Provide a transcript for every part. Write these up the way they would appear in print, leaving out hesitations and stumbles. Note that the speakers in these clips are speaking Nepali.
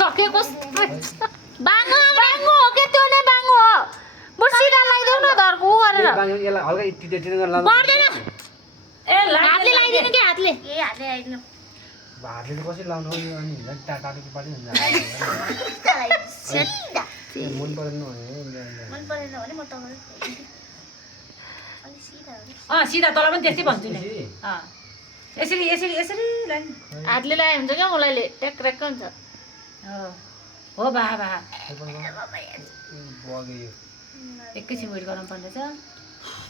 सकेको बाङ्गो बाङ्गो हो के त्यो नै बाङ्गो हो बुर्सिदा लगाइदेऊ न धर्को गरेर यसलाई हल्का टिटे गरेर लाउनु पर्दैन ए हातले लगाइदिनु के हातले ए हातले आइदिनु हातले त कसरी लाउनु हो अनि टाटाको पार्टी हुन्छ सिधा मन परेन भने मन परेन भने म तपाईँ अलि सिधा हो सिधा तल पनि त्यस्तै भन्छु नि यसरी यसरी यसरी लाइन हातले लगाए हुन्छ क्या मलाई ट्याक्राक्क हुन्छ हो बा बा बग्यो एकैछिन वेट गर्नु पर्नेछ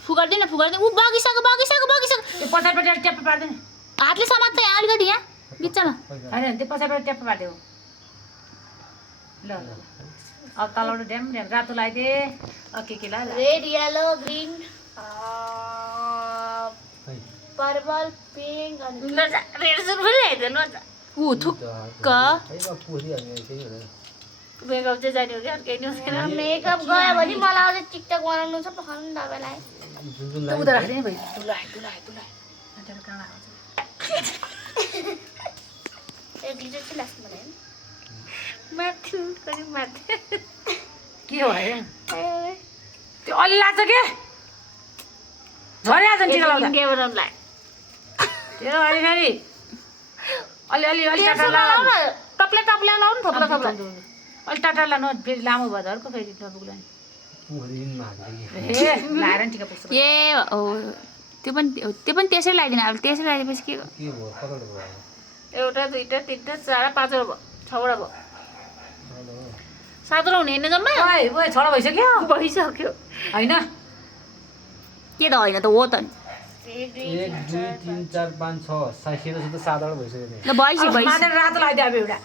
फुगार्दैन फुगार्दैन ऊ बगिसक्यो बगिसक्यो बगिसक्यो त्यो पछाडिपट्टि ट्याप पार्दैन हातले समात्छ यहाँ अलिकति यहाँ बिचमा होइन त्यो पछाडिपट्टि ट्याप पार्दियो ल ल अब तलबाट ड्याम ड्याम रातो लगाइदे के ल red yellow green purple pink अनि रेड सुट पनि ल्याइदिनु ऊ थुक्क मेकअप चाहिँ जाने हो कि अर्कै नि हुँदैन मेकअप गयो भने मलाई अझै टिकटक बनाउनु छ पखाउनु तपाईँलाई उता राख्दै भाइ तुलाइ तुलाइ तुलाइ त्यहाँ काँडा आउँछ एक लिटर चाहिँ लाग्छ मलाई माथि पनि माथि के हो है त्यो अलि लाग्छ के झरिहाल्छ नि टिका लाउँदा इन्डिया बनाउनु लाग्यो त्यो अलि फेरि अलि अलि अलि टाटा टप्ले टप्ले लाउनु थप्ला थप्ला अलि टाटा लानु फेरि लामो भयो अर्को फेरि नपुग्ला ए लाएर नि टिका पुग्छ ए हो त्यो पनि त्यसरी लगाइदिनु अब त्यसरी लगाइदिएपछि के एउटा दुईटा तिनटा चारवटा पाँचवटा भयो छवटा भयो सातवटा हुने होइन जम्मा ओए छोडा भइसक्यो भइसक्यो होइन के त होइन त हो त नि 1 2 3 4 5 6 7 7 भइसक्यो ल भइसक्यो मात्र रातो लगाइदियो अब एउटा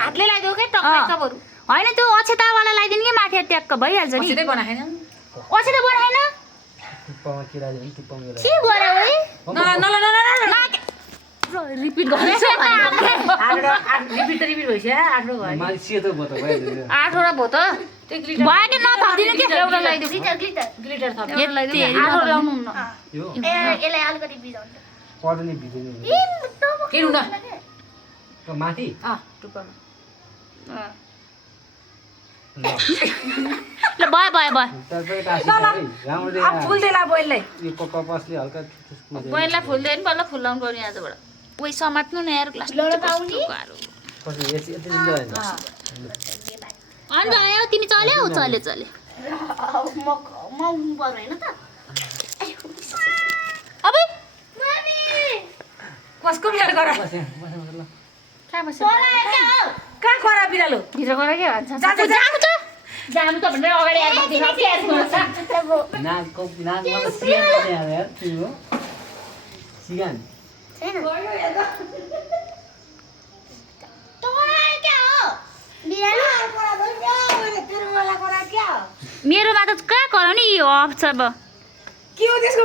हातले लगाइदेऊ के टक्कहरू होइन त्यो अक्षतावाला लगाइदिनु कि माथि ट्याक्क भइहाल्छ नि सिधै बनाएन अक्षता बनाएन टुप्पामा के राख्यो भने टुप्पामा के के गरे है न रिपिट गर्दैछ रिपिट त रिपिट भइसक्यो आफ्नो भयो माथि सेतो भयो त भयो 8वटा भयो त त्यो ग्लिटर भयो कि नथपिदिनु के एउटा लगाइदेऊ ग्लिटर ग्लिटर ग्लिटर थप 8वटा लाउनु हुन्न यो यसलाई अलिकति बिजाउनु पर्ने भिडियो के रुँदा त माथि टुप्पामा ल भयो भयो भयो तपाईँ टासी राम्रो अब फुल देला बोइललाई यो कपासले हल्का पहिला फुल्दैन पहिला फुलाउनु पर्ने आजबाट उही समात्नु न यार ग्लास कसरी यति यति दिन्छ हैन अन्त आयो तिमी चल्यौ चले चले म उठ्नु पर्यो होइन त अब कसको बिरालो गर कहाँ बस्छ कहाँ खरा बिरालो भित्र गएर के भन्छ जानु जानु त भनेर अगाडि आएर देखाउ के नाकको नाकमा त सिगान गर्ने यार तिम्रो सिगान मेरोमा त कहाँ कराउने यो अफ छ अब के हो त्यसको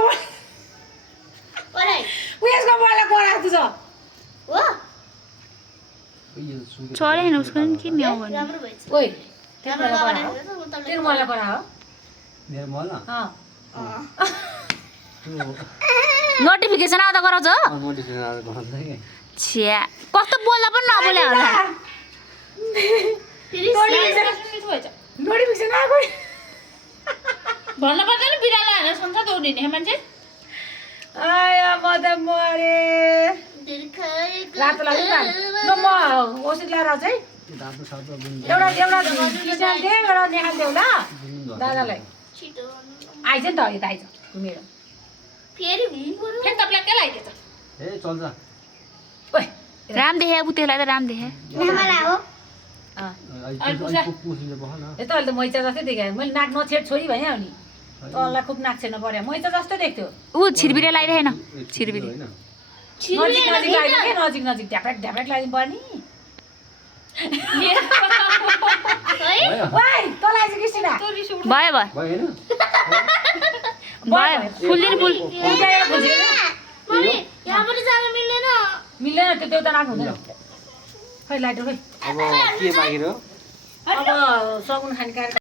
उयसको बल्ल कोरा तुझ चरे होइन उसको नि के म्याउ भन्ने राम्रो भएछ ओइ राम्रो लगाएर तेरो मलाई कोरा हो मेरो मल नोटिफिकेसन आउँदा गराउँछ मोटिभेसन आएर भन्दै के छ्या कस्तो बोल्दा पनि नबोले होला नोटिफिकेसन आएको भन्न पर्दैन बिरालो होइन संसार दौडिने मान्छे आया म त मरे रातो लाग्यो न म औषध ल्याएर आउँछु है दाँतो सातो बुन एउटा एउटा किसान दे एउटा निकाल देऊ ल दादालाई छिटो आइज नि त अहिले त आइज घुमेर फेरि हुनु पर्यो फेरि तपाईँलाई के लगाइदिएछ ए चल्छ ओइ राम देखे अब त्यसलाई त राम देखे मलाई हो पुसिन्छ बहन यता अहिले त मैचा जस्तै देखेँ मैले नाक नछेड छोरी भने नि तँलाई खुब नाक छेड्न पर्यो मैचा जस्तै देख्थ्यो ऊ छिरबिरे लगाइरहेन छिरबिरे हैन नजिक नजिक लाग्यो के नजिक नजिक ढ्याप्याक ढ्याप्याक लाग्नु पर्ने ओइ तँलाई चाहिँ कृष्णा भयो भयो भयो हैन भयो फुल्दैन फुल मम्मी यहाँबाट जान मिल्दैन मिल्दैन त्यो देउता नाक हुँदैन खै लाइटर खै अब के बाँकी रह्यो अब सगुन खाने